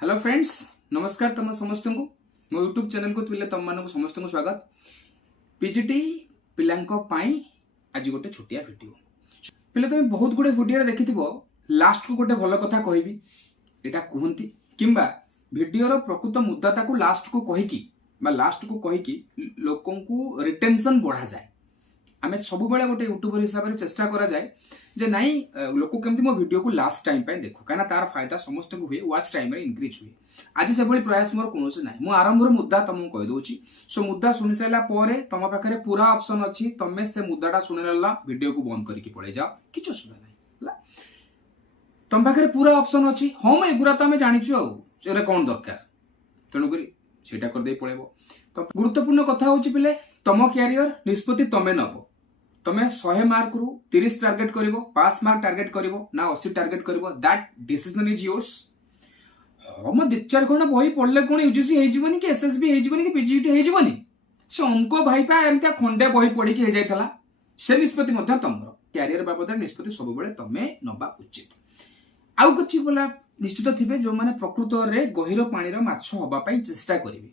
Hello friends, नमस्कार तुम समस्त को मो यूट्यूब चैनल को पिले तुम मान समस्त को स्वागत। पीजीटी पिलांको पाई आज गोटे छोटिया वीडियो पिले तुम बहुत गुडे वीडियो देखि लास्ट को गोटे भल कथा कहबी एटा कहती किंबा वीडियो प्रकृत मुद्दा को लास्ट को कहीकि लोकों को रिटेंशन बढ़ा जाए। आमे सब बेले गोटे यूट्यूबर हिसाब से चेष्टा करा जाए जे नाई लोक केमती मो वीडियो को लास्ट टाइम पे देखो कहीं तार फायदा समस्त को हुए वाच टाइम रे इंक्रीज हुए। आज से भली प्रयास मोर कौन से ना मु आरंभ मुद्दा तुमको कहि दोची। सो मुद्दा सुनि सारा पर तुम पाखे पूरा ऑप्शन अच्छी तुम से मुद्दाटा शुणिनेला वीडियो को बंद करके पड़े जाओ किछ असुविधा नहीं। तुम पाखे पूरा ऑप्शन अच्छी हाँ मैं एगुरा तो आम जाचु आगे कौन दरकार तेणुक सेटा कर दे पड़ेबो। तो गुरुत्वपूर्ण कथा होची पिले तुम क्यारियर निष्पत्ति तमें नब तमें 100 मार्क रु 30 टार्गेट करिवो 5 मार्क टार्गेट करिवो ना 80 टार्गेट करिवो दैट डिसीजन इज योर्स। हम 2-4 घंटा बही पढ़ले कोन यूजीसी हे जीवनी कि एसएसबी हे जीवनी कि पीजीटी हे जीवनी से उनको भाई पा एमता खंडे बही पढ़ी के हे जायतला से निष्पत्ति मध्ये तमरो कैरियर बाबद निष्पत्ति सब बेले तमें नबा उचित। आउ किछि बोला निश्चित थिबे जो माने प्रकृत रे गहिरो पानी रो माछ होबा पई चेष्टा करिवे।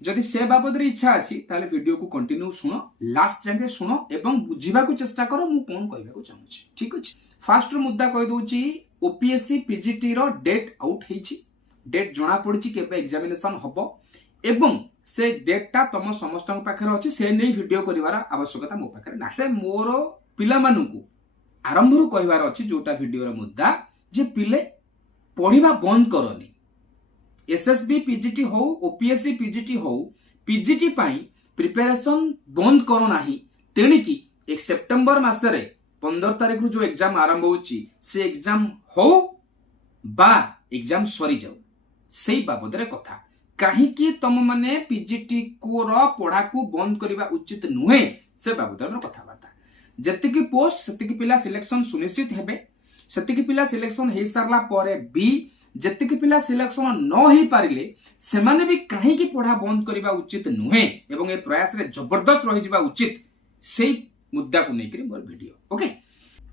जदि से बाबद रे इच्छा अछि ताले वीडियो को कंटिन्यू सुनो लास्ट जाके सुनो एवं बुझिबा को चेष्टा करो मु कोन कहबा को चाहू छी। ठीक अछि, फर्स्ट मुद्दा कहि दोची ओपीएससी पीजीटी रो डेट आउट हेछि। डेट जणा पड़छि केबे एग्जामिनेशन हबो एवं से डेटटा तम समस्त पाखरे अछि से नै वीडियो करिवार आवश्यकता मो पाखरे नाटे मोर पिला मानकु आरंभ रु कहिवार अछि जोटा वीडियो रो मुद्दा जे पिले पढिबा बंद करनी। एसएसबी पीजीटी हो ओपीएससी पीजीटी हो पीजीटी पाई प्रिपरेशन बंद करो नाही तेणिकी एक सेप्टेम्बर मासरे 15 तारिख जो एग्जाम आरंभ होची से एग्जाम हो बा एग्जाम सरी जाऊ से बाबद रे कथा कहीं तुम माने पीजीटी को पढ़ा को बंद करबा उचित नुहे से बाबद रे कथाबार्ता। जतिकी पोस्ट सेतिकी पिला सिलेक्शन सुनिश्चित हेबे सेतिकी पिला सिलेक्शन हे सारला परे भी जतिक पिला सिलेक्शन न ही पारिले सेमाने भी कहीं की पढ़ा बंद करबा उचित नुहे एवं ए प्रयास रे जबरदस्त रही जिबा उचित से मुद्दा को लेकर मोर video. Okay,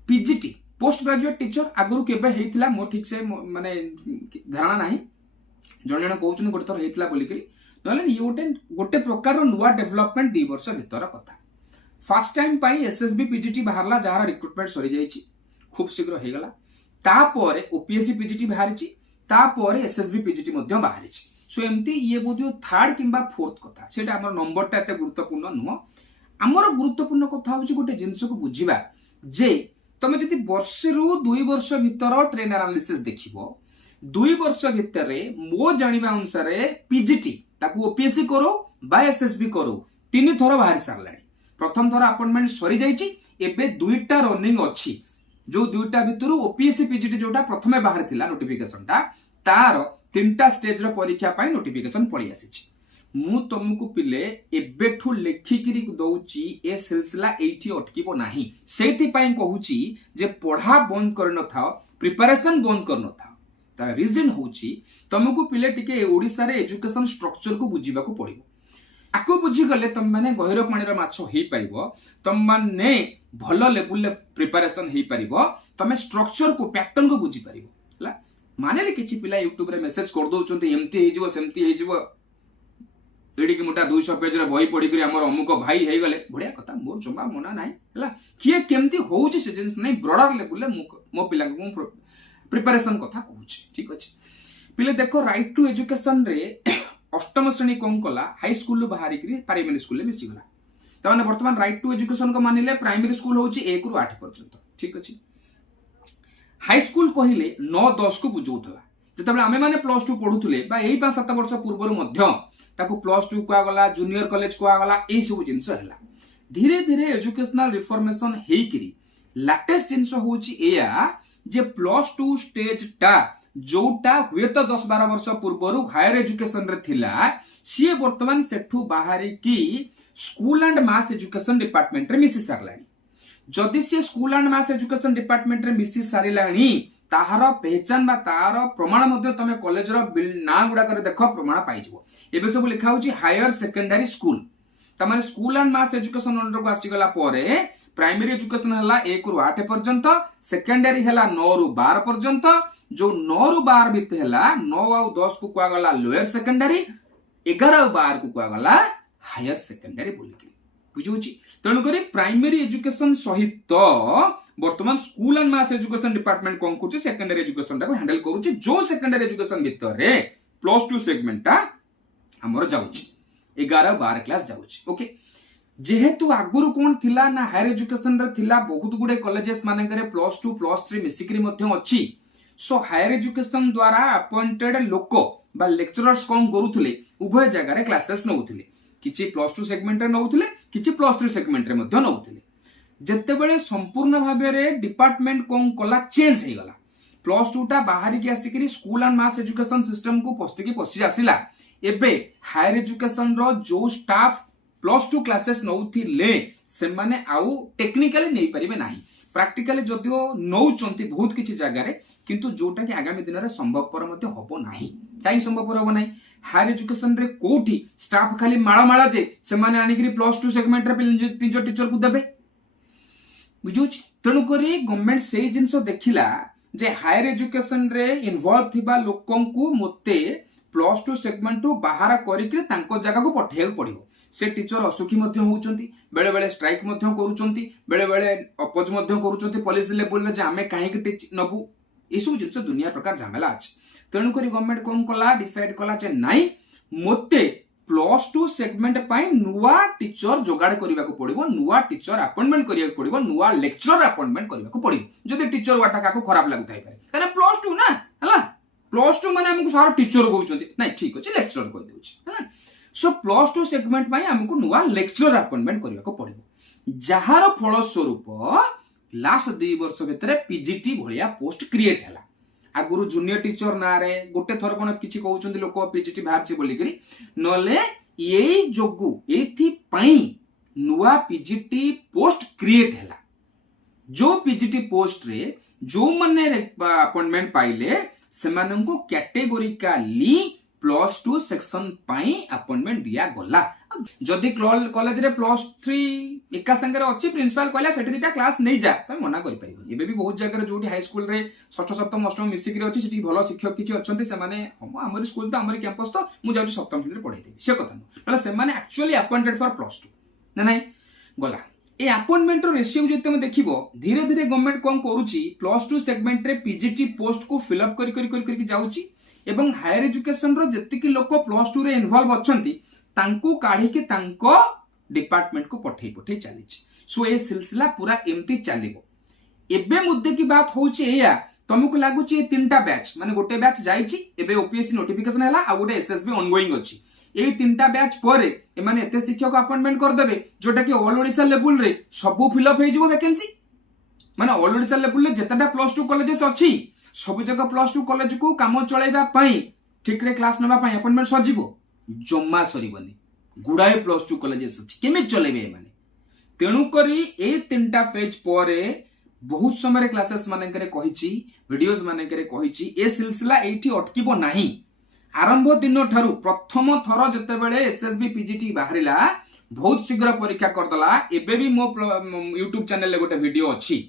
PGT post graduate teacher आगु केबे हेइतिला मो ठीक से माने धारणा नाही जण जण कहउछन गोटे थर हेइतिला बोली करी नले गोटे प्रकार नुवा डेवलपमेंट 2 वर्ष भीतर कथा। फर्स्ट टाइम पाई एसएसबी पीजीटी बाहरला जहार रिक्रुटमेंट सरी जाईची खूब शीघ्र हे गला तापरे ओपीएससी पीजीटी बाहरिची तापरे एसएसबी पीजीटी मध्ये बाहरिची। सो एमती ये बोधियो थर्ड किंबा फोर्थ कथा सेटा हमर नंबरटा एते गुरुत्वपूर्ण नुह। हमर गुरुत्वपूर्ण कथा होची गोटे जिंस को बुझिबा जे तमे जति वर्ष रु 2 वर्ष भीतर ट्रेन एनालिसिस देखिबो 2 वर्ष भीतर मो जानिबा अनुसार पीजीटी ताकू ओपीएससी करो बा एसएसबी करो 3 थर बाहर सारलाणी। प्रथम थर अपॉइंटमेंट सरी जाईची एबे 2टा रनिंग अछि जो 2टा भितर ओपीएससी पीजीटी जोटा प्रथमे बाहर थिला नोटिफिकेशनटा तार 3टा स्टेज रो परीक्षा पाई नोटिफिकेशन पळी आसीची। मु तुमको पिले एबेठू लेखिकिरी दउची ए सिलसिला एठी अटकीबो नाही सेति पाई कहूची जे पढ़ा बंद कर न थाओ प्रिपरेशन बंद कर न थाओ। तार रीजन होची तुमको पिले टिके ओडिसा रे एजुकेशन स्ट्रक्चर को बुझीबा को पड़िबो। आको बुझी गले तुम माने गहिरो पानी रो माछ हेई परिबो तुम माने भलो लेवल प्रिपरेशन हेई परिबो तमे स्ट्रक्चर को पैटर्न को बुझी परिबो हला। माने ले किछि पिला यूट्यूब रे मेसेज कर दोचंती एमती हेई जिवो सेमती हेई जिवो एडी कि मोटा 200 पेज रे बही पढी करी हमर अमुक भाई हेई गले बढ़िया कथा मोर जमा मना नाही हला। किए केमती होउची से जिंस नाही ब्रॉडर लेवल ले मो पिला को प्रिपरेशन कथा कहूची। ठीक अछि पिले देखो राइट टू एजुकेशन रे अष्टम श्रेणी कौन कला हाई स्कूल बाहर प्राइमरी स्कूल मिसी गला तमाने वर्तमान राइट टू एजुकेशन को मानिले प्राइमरी स्कूल होची 1 रु 8 पर्यंत। ठीक अछि, हाई स्कूल कहिले 9-10 को बुझौतला जतबे आमे माने प्लस 2 पढुथुले बा एई 5-7 वर्ष पूर्व मध्य ताको प्लस 2 को गला जूनियर कॉलेज को गला एई सब जिंस हैला। धीरे धीरे एजुकेशनल रिफॉर्मेशन हेइकरी लेटेस्ट जिंस होची एया जे प्लस 2 स्टेज टा जोटा हुए तो 10-12 वर्ष पूर्व हायर एजुकेशन रे थिला सी वर्तमान सेठू बाहरी की school and mass education department रे मिसी सारलाणी। जदि से school and mass education department रे मिसी सारिलाणी ताहार पहचान बा ताहार प्रमाण मध्ये तमे कॉलेज रो ना गुडा करे देखो प्रमाण पाई जिवो। एबे सब लिखा होची हायर सेकेंडरी स्कूल तमाने school and mass education under को आसी गला परे प्राइमरी एजुकेशन हला 1 रु 8 पर्यंत सेकेंडरी हला 9 रु 12 पर्यंत जो 9 रु 12 भितर है 9 आउ 10 को कुआगला लोअर सेकेंडरी 11 आउ 12 को कुआगला हायर सेकेंडरी बोलिकी बुझुची। तेणुक प्राइमरी एजुकेशन सहित बर्तमान school and mass education department कौन कर सेकेंडरी एजुकेशन टाको हैंडल करूची जो सेकेंडरी एजुकेशन भितर +2 सेगमेंट टा हमर जाउची 11 12 क्लास जाउची। ओके जेहेतु आगुरु कोन थिला ना हायर एजुकेशन रे थिला बहुत गुडे कॉलेजेस मानकरे +2 +3 मिसिकरी मध्य अछि। सो हायर एजुकेशन द्वारा अपॉइंटेड लोक बा लेक्चरर्स कोन करूथले उभय जगह रे क्लासेस नउथले किछि +2 सेगमेंट रे नउथले किछि +3 सेगमेंट रे मध्य नउथले। जेतेबेले संपूर्ण भाबे रे डिपार्टमेंट कोन कला चेंज हे गला +2 टा बाहरी के आसिकरी school and mass education system को पसी आसिला। एबे हायर एजुकेशन रो जो स्टाफ +2 क्लासेस नउथिले से माने आउ टेक्निकली नै परिबे नाही प्रैक्टिकली जदियो नउचंती बहुत किछि जगह रे किंतु जोटा कि आगामी दिन रे संभवपर मध्ये हबो नाही। काई संभवपर हबो नाही हायर एजुकेशन रे कोठी स्टाफ खाली माळा जे से माने आनिकरी +2 सेगमेंट रे पिंज टीचर को देबे बुझुछ। तेणु करी गवर्नमेंट से जिंस देखिला जे हायर एजुकेशन रे इन्वॉल्व थिबा लोकन को मते +2 सेगमेंट रु बाहर करिके तांको जगह को पठेय पड़िबो। से टीचर असुखी मध्य होउचंती बेले बेले स्ट्राइक मध्य करूचंती बेले बेले अपोज मध्य करूचंती पुलिस लेवल रे जे आमे काहे कि टीच नबु ए सब जिंस दुनिया प्रकार झमेला अछि। तेणु करी गवर्नमेंट कोन कला डिसाइड कला जे नाही मते +2 सेगमेंट पाई नुवा टीचर जोगाड़ करबा को पड़िबो नुवा टीचर अपॉइंटमेंट करिया को पड़िबो नुवा लेक्चरर अपॉइंटमेंट करबा को पड़िबो। जदि टीचर वाटा काको खराब लागु थाई पारे काना +2 ना हला +2 माने हमको सारा टीचर कहउचंती नाही ठीक अछि लेक्चरर कहि देउछि हला। सो +2 सेगमेंट पाई हमको नुवा लेक्चरर अपॉइंटमेंट करबा को पड़िबो जहार फल स्वरूप लास्ट 2 वर्ष भितर पीजीटी भलिया पोस्ट क्रिएट हला। आगुरु जूनियर टीचर ना रे गोटे थर कोन किछि कहउचंती लोक पीजीटी बाहर से बोली करी नले एई जोगु एथि पई नुवा पीजीटी पोस्ट क्रिएट हला। जो पीजीटी पोस्ट रे जो माने अपॉइंटमेंट पाइले सेमानंको कैटेगोरिकली +2 सेक्शन पाई अपॉइंटमेंट दिया गला। जदि कॉलेज रे +3 एका संगे अछि प्रिंसिपल कहला सेठी दिटा क्लास नै जा त मना करि परिबो। एबे भी बहुत जगह जोठी हाई स्कूल रे 6th 7th 8th मिसिकरी अछि सेठी भलो शिक्षक किछि अछंती से माने हमर स्कूल त हमर कैंपस त मु जाउची 7th रे पढाई देबी से कथा न से माने एक्चुअली अपॉइंटेड फॉर +2 ना नै गला। ए अपॉइंटमेंट रो रेशियो जते में देखिबो धीरे धीरे गवर्नमेंट कोन करूची +2 सेगमेंट रे पीजीटी पोस्ट को फिल अप करि जाउची एवं हायर एजुकेशन रो जतिकि लोक +2 रे इन्वॉल्व अछंती तांको काढी के तांको डिपार्टमेंट को पठेई चली। सो ए सिलसिला पूरा एमती चलिबो। एबे मुद्दे की बात होउची एया तुमको लागुची ए तीनटा बैच माने गोटे बैच जाईची एबे ओपीएससी नोटिफिकेशन हैला आ गोटे एसएसबी ऑनगोइंग अछि ए तीनटा बैच परे ए माने एते शिक्षक अपॉइंटमेंट कर देबे जोटा कि ऑल ओडिसा लेवल रे सब फिल अप हे जिवो वैकेंसी माने ऑल ओडिसा लेवल रे जेतटा +2 कॉलेजेस अछि सब जगह +2 कॉलेज को काम चलाइबा पई ठीक रे क्लास नबा पई अपॉइंटमेंट सजिबो जम्मा सरीबनी गुडाए +2 कॉलेजेस अछि केमे चलेबे माने। तेणु करी ए तीनटा फेज परे बहुत समय क्लासेस माने करे कहिछि वीडियोस माने करे कहिछि ए सिलसिला एठी अटकीबो नाही। आरंभ दिन ठारू प्रथम थर जते बेले एसएसबी पीजीटी बाहरिला बहुत शीघ्र परीक्षा करदला एबे भी मो YouTube चैनल ले गोटे वीडियो अछि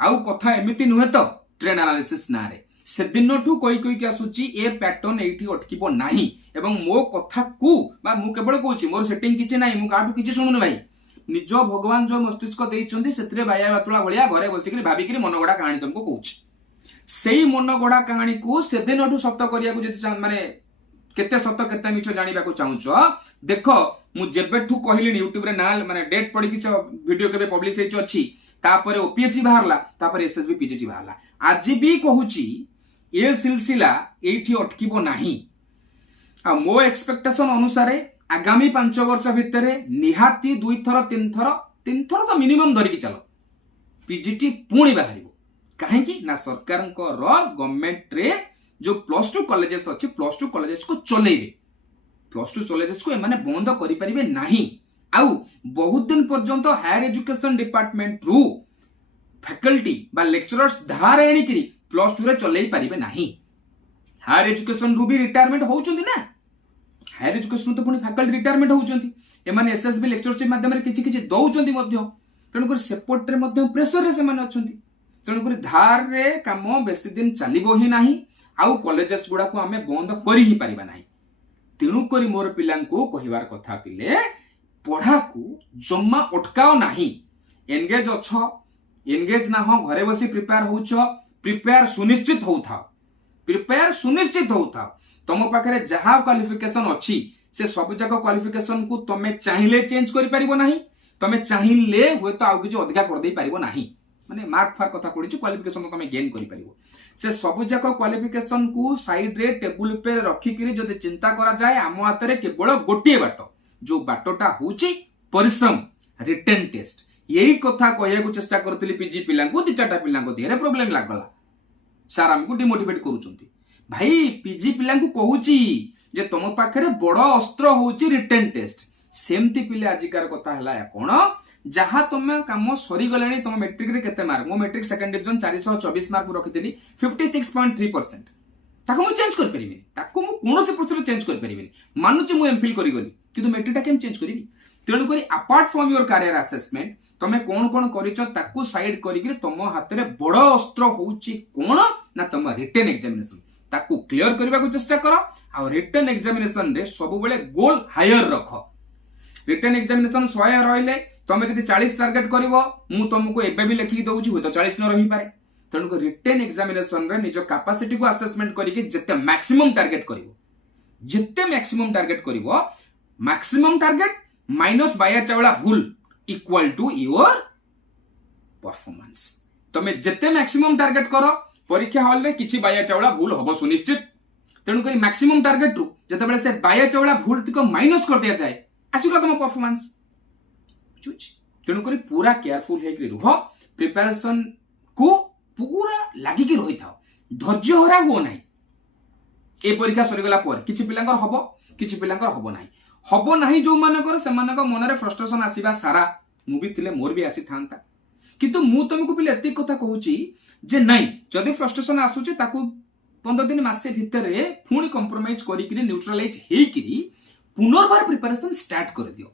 आउ कथा एमिति नुहे तो ट्रेंड एनालिसिस ना रे से दिन ठू कोई के आसुची ए पैटर्न एठी अटकीबो नाही एवं मो कथा को बा मु केवल कहूची मोर सेटिंग किछि नाही मु काठू किछि सुनुनु भाई निज भगवान जो मस्तिष्क देइचंदी सेतरे बाया बातुला भलिया घरे बसिकरी भाबिकरी मनगडा कहानी तुमको कहूची सेही मनगडा कहानी को से दिन ठू सत्य करिया को जति माने केते सत्य केते मिछ जानिबा को चाहुचो देखो मु जेबेठू कहलिनी YouTube रे ना माने डेट पड़ी कि वीडियो केबे पब्लिश हेच अछि तापरे ओपीएससी बाहरला तापरे एसएसबी पीजीटी बाहरला आज भी कहूची ए सिलसिला एठी अटकीबो नाही। आ मो एक्सपेक्टेशन अनुसार आगामी 5 वर्ष भितर निहाती 2 थर 3 थर तो मिनिमम धरिकी चलो पीजीटी पुणी बाहरिबो काहेकि ना सरकार को गवर्नमेंट रे जो +2 कॉलेजेस अछि +2 कॉलेजेस को चलेबे +2 कॉलेजेस को एमाने बंद करि परिबे नाही। आउ बहुत दिन पर्यंत हायर एजुकेशन डिपार्टमेंट रु फैकल्टी बा लेक्चरर्स धार एणिकरी +2 रे चलै परिबे नाही। हायर एजुकेशन रु भी रिटायरमेंट होउचंती ना हायर एजुकेशन तो पुनी फैकल्टी रिटायरमेंट होउचंती एमाने एसएसबी लेक्चरशिप माध्यम रे किछि किछि दउचंती मध्य तेणु कर सेपट रे मध्य प्रेशर रे से माने अछंती तेणुक धार रे काम बेसी दिन चलो ही ना आउ कॉलेजेस गुड़ा को आम बंद कर ही पारिबा नाही। तेणुक मोर पिला कहबार कथा पिले पढ़ा को जम्मा अटकाओ नाही। एंगेज अछ एंगेज ना हो घरे बसी प्रिपेयर होछ प्रिपेयर सुनिश्चित होता प्रिपेयर सुनिश्चित होता तुम पाखे जहाँ क्वालिफिकेशन अच्छी से सब जाक क्वालिफिकेशन को तुम चाहिए चेंज कर पारिबो नाही। तुम चाहिए हुए तो आउ किछि अधिका कर दे पारिबो नाही। माने मार्क फार कथा पड़ी क्वालिफिकेशन तुम गेन कर पारिबो। से सब जाक क्वालिफिकेशन को साइड रे टेबुल पे रखिकरी जदि चिंता करा जाए आम हाथ में केवल गोटे बाट जो बाटटा होची परिश्रम रिटन टेस्ट। यही कथा कहया चेष्टा करथिली पीजी पिला को 2-4 पिला देहरे प्रॉब्लम लागला सार हमको डिमोटिवेट करूचंती। भाई पीजी पिला को कहूची जे तुम पाखरे बड़ अस्त्र होची रिटन टेस्ट। सेमती पिले आजिकार कथा हला कोन जहाँ तुम काम सरी गले तुम मेट्रिक रे केते मार्क मो मेट्रिक सेकंड डिवीजन 424 मार्क रखिथिली 56.3% ताको मु चेंज कर परिबिनी ताको मु कोनोसे प्रश्न चेंज कर परिबिनी मानुची मु एमफिल करी गली किंतु मेट्रिक टा केम चेंज करिवि। तेणु करी apart from your career assessment तुम कौन कौन करिचो ताको साइड करिकरी तुम हाथ रे बड़ अस्त्र होउची कोन ना तुम रिटन एग्जामिनेशन ताको क्लियर करबा को चेष्टा करो। आ रिटन एग्जामिनेशन रे सब बेले गोल हायर रख। रिटन एग्जामिनेशन 100 रहले तुम जदि 40 टार्गेट करिवो मु तुमको एबे भी लिखि दउची हो तो 40 न रही पारे। तेणु रिटन एग्जामिनेशन रे निज कैपेसिटी को असेसमेंट करिके जते मैक्सिमम टार्गेट करिवो जते मैक्सिमम टार्गेट करिवो मैक्सिमम टार्गेट माइनस बाया चावला भूल इक्वल टू योर परफॉर्मेंस। तुम जते मैक्सिमम टार्गेट करो परीक्षा हॉल रे किछि बाया चावला भूल हबो सुनिश्चित। तेणु करी मैक्सिमम टार्गेट रु जते बेले से बाया चावला भूल तिको माइनस कर दिया जाए आसीला तुम परफॉर्मेंस। तेणु करी पूरा केयरफुल हेकरी रुह प्रिपरेशन को पूरा लागी की रही था धैर्य हरा हो नाही। ए परीक्षा सरी गला पर किछि पिलांकर हबो किछि पिलांकर हबो नाही हबो नाही जो मानकर सेमानक मन रे फ्रस्ट्रेशन आसीबा सारा मु भी थिले मोर भी आसी थांता। किंतु मु तुमको पिले एति कथा कहूची जे नाही जदि फ्रस्ट्रेशन आसुची ताकू 15 दिन मासे भितरे पुणी कंप्रोमाइज करिकरी न्यूट्रलाइज हेकिरी पुनर्बार प्रिपरेशन स्टार्ट कर दियो।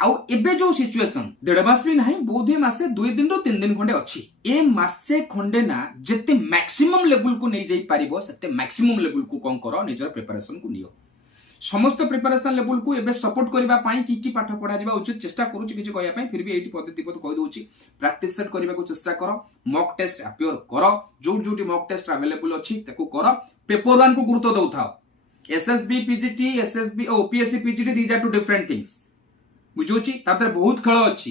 आउ एबे जो सिचुएशन 1.5 मास भी नाही बोधे मासे 2 दिन रो 3 दिन खंडे अछि ए मासे खंडे ना जते मैक्सिमम लेवल को नहीं जाई पारिबो सते मैक्सिमम लेवल को कोन करो निजर प्रिपरेशन को नियो। समस्त प्रिपरेशन लेवल को एबे सपोर्ट करबा पई की पाठ पढ़ा जिबा उचित चेष्टा करूची किछि कहया पई फिर भी एटी पद्धति को कहि दोची प्रैक्टिस सेट करबा को चेष्टा करो। मॉक टेस्ट अपियर करो जो मॉक टेस्ट अवेलेबल अछि ताको करो। पेपर 1 को गुरुत्व दउ थाओ। एसएसबी पीजीटी एसएसबी ओ PSC PGT these are two different things बुझुची ताते बहुत खेल अछि।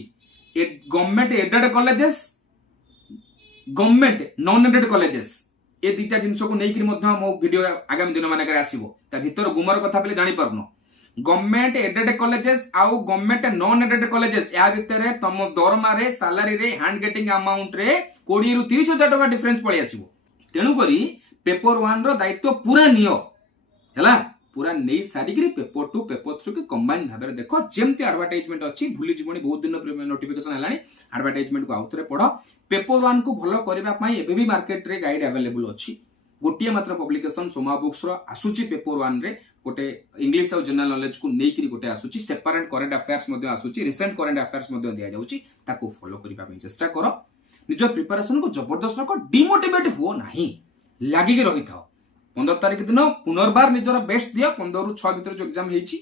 ए government aided colleges government non aided colleges ए दुटा जिनस को नहीं मो वीडियो आगामी दिन मानक आसीबो ता भीतर गुमर कथा पले जानि परनो। गवर्नमेंट एडेड कॉलेजेस आउ गवर्नमेंट नॉन एडेड कॉलेजेस या भीतर तम दरमा रे सैलरी रे हैंड गेटिंग अमाउंट रे 20 रु 30 हजार टका डिफरेंस पळे आसीबो। तेनु करी पेपर 1 रो दायित्व पूरा नियो हला पूरा नहीं सारिकी पेपर 2 पेपर 3 के कंबाइन भाव देख जेमती एडवर्टाइजमेंट अच्छी भूली जीवनी बहुत दिन नोटिफिकेशन है एडवर्टाइजमेंट को आउथरे पढ़। पेपर 1 को भलो करबा पई एबे भी मार्केट रे गाइड अवेलेबल अच्छी गोटे मात्र पब्लिकेशन सोमा बुक्स रो आसुची पेपर 1 रे गोटे इंग्लिश और जनरल नॉलेज को नहीं करी गोटे आसुची सेपरेट करंट अफेयर्स मध्ये आसुची रिसेंट करंट अफेयर्स मध्ये दिया जाउची ताको फॉलो करबा पई चेष्टा करो। निज प्रिपरेशन को जबरदस्त रखो डिमोटिवेट हो नाही लागी के रही थाओ। 15 तारीख दिन पुनर्बार निजर बेस्ट दियो 15 रु 6 भीतर जो एग्जाम हेची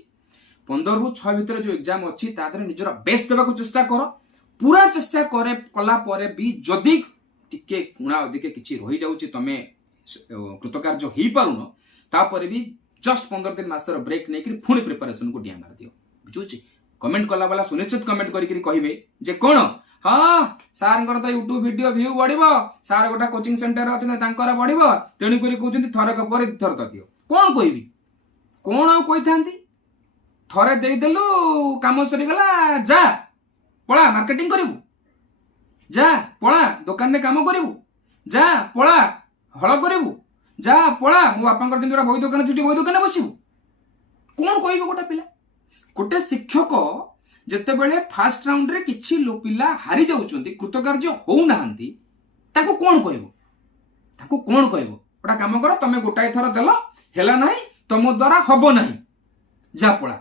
15 रु 6 भीतर जो एग्जाम अछि तादरे निजर बेस्ट देबा को चेष्टा करो। पूरा चेष्टा करे कला परे भी जदी टिके कुणा अधिके किछि रही जाउची तमे कृतकार्य होई पारुनो ता परे भी जस्ट 15 दिन मासर ब्रेक नै करी पुणी प्रिपरेशन को डिया मार दियो बुझुची। कमेंट कला वाला सुनिश्चित कमेंट करी कहिबे जे कोन हाँ सार तो यूट्यूब वीडियो व्यू बढ़िबो सार गोटा कोचिंग सेंटर अछि तांकर बढ़िबो तेणु करी कहउछंती थरक पर थर दियो कोन कहबी कोन आ कहि थांती थरे देई देलु काम सरी गला जा पळा मार्केटिंग करिवु जा पळा दुकान में काम करिवु जा पळा हळ करिवु जा पळा मो बापांकर जिंदरा बही दुकान छिटी बही दुकान बसिवु कोन कहबी गोटा पिला गोटे शिक्षक जेते बेले फास्ट राउंड रे किछि लो पिला हारि जाउचंती कृतकार्य होउ नाहंती ताको कोन कहबो ओटा काम करो तमे गोटाई थर देलो हेला नाही तमो द्वारा हबो नाही जा पळा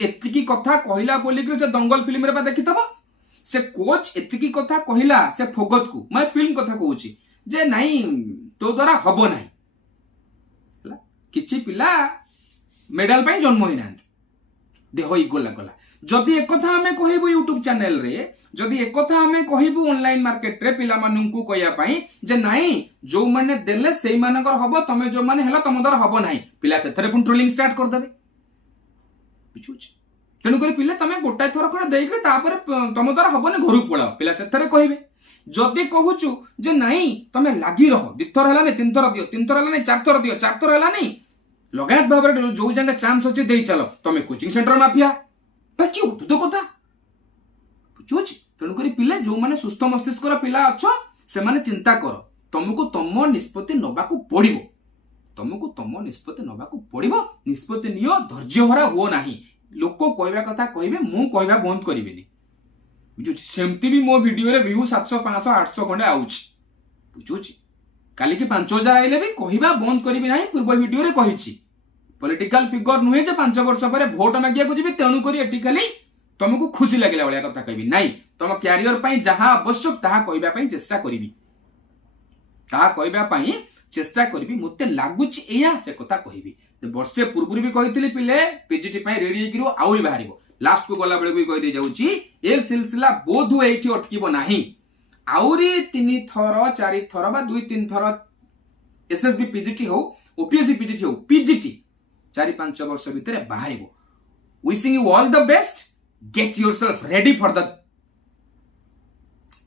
एतिकी कथा कहिला बोली कि से दंगल फिल्म रे बा देखितबो से कोच एतिकी कथा कहिला से फोगत को मैं फिल्म कथा कहूची जे नहीं तो द्वारा हबो नहीं हला किछि पिला मेडल पई जन्म होई नांती देह गला गला जदि एक कथा हमें कहबो यूट्यूब चैनल रे जदि एक कथा हमें कहबो ऑनलाइन मार्केट रे पिला माननकु कहया पई जे नहीं जो माने देले सेई मानकर हबो तमे जो माने हला तम द्वारा हबो नहीं पिला सेथरे पुन ट्रोलिंग स्टार्ट कर देबे बुझुछ तेणु कर पिला तमे गोटाय थर खण देई के तापर तम द्वारा हबो ने घर पळाओ पिला सेथरे कहबे जदि कहूचु जे नहीं तमे लागी रहो दिथर हला ने तीन थर दियो तीन थर हला ने चार थर दियो चार थर हला नहीं लगायत भाव जो जगह चांस अच्छे दे चलो तमे कोचिंग सेंटर माफिया बाकी तो कथा बुझुछ तेणुक पिला जो माने सुस्थ मस्तिष्क पिला अच्छ से माने चिंता कर तुमको तुम निष्पत्ति नबाकू पड़िबो तुमको तुम निष्पत्ति नबाकू पड़िबो निष्पत्ति नियो धैर्य हरा हो नाही लोक कहवा कथा कहबे मु कहवा बंद करिवेनी बुझुछ सेमती भी मो वीडियो रे व्यू 700 500 800 खंडे आउछ बुझुछ काली की 5000 आइले भी कहवा बंद करिवे नाही पूर्व वीडियो रे कहिछि पॉलिटिकल फिगर नुहे जे 5 वर्ष पर भोट मागिया को जीबी तेणु करी एटी खाली तुमको खुशी लागला वाला कथा कहबी नहीं तुम कैरियर पई जहां आवश्यक ताहा कहबा पई चेष्टा करिवि ताहा कहबा पई चेष्टा करिवि मते लागुच एया से कथा कहबी वर्षे पूर्व भी कहितली पिले पीजीटी पई रेडी हेकिरो आउरी बाहरिबो लास्ट को गला बेले भी कहि दे जाउची ए सिलसिला बोधु एठी अटकीबो नाही आउरी 3 थर 4 थर बा 2 3 थर एसएसबी पीजीटी हो ओपीएससी पीजीटी हो पीजीटी 4-5 वर्ष भितर बाहरिबो wishing you all the best get yourself ready for the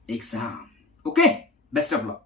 exam okay best of luck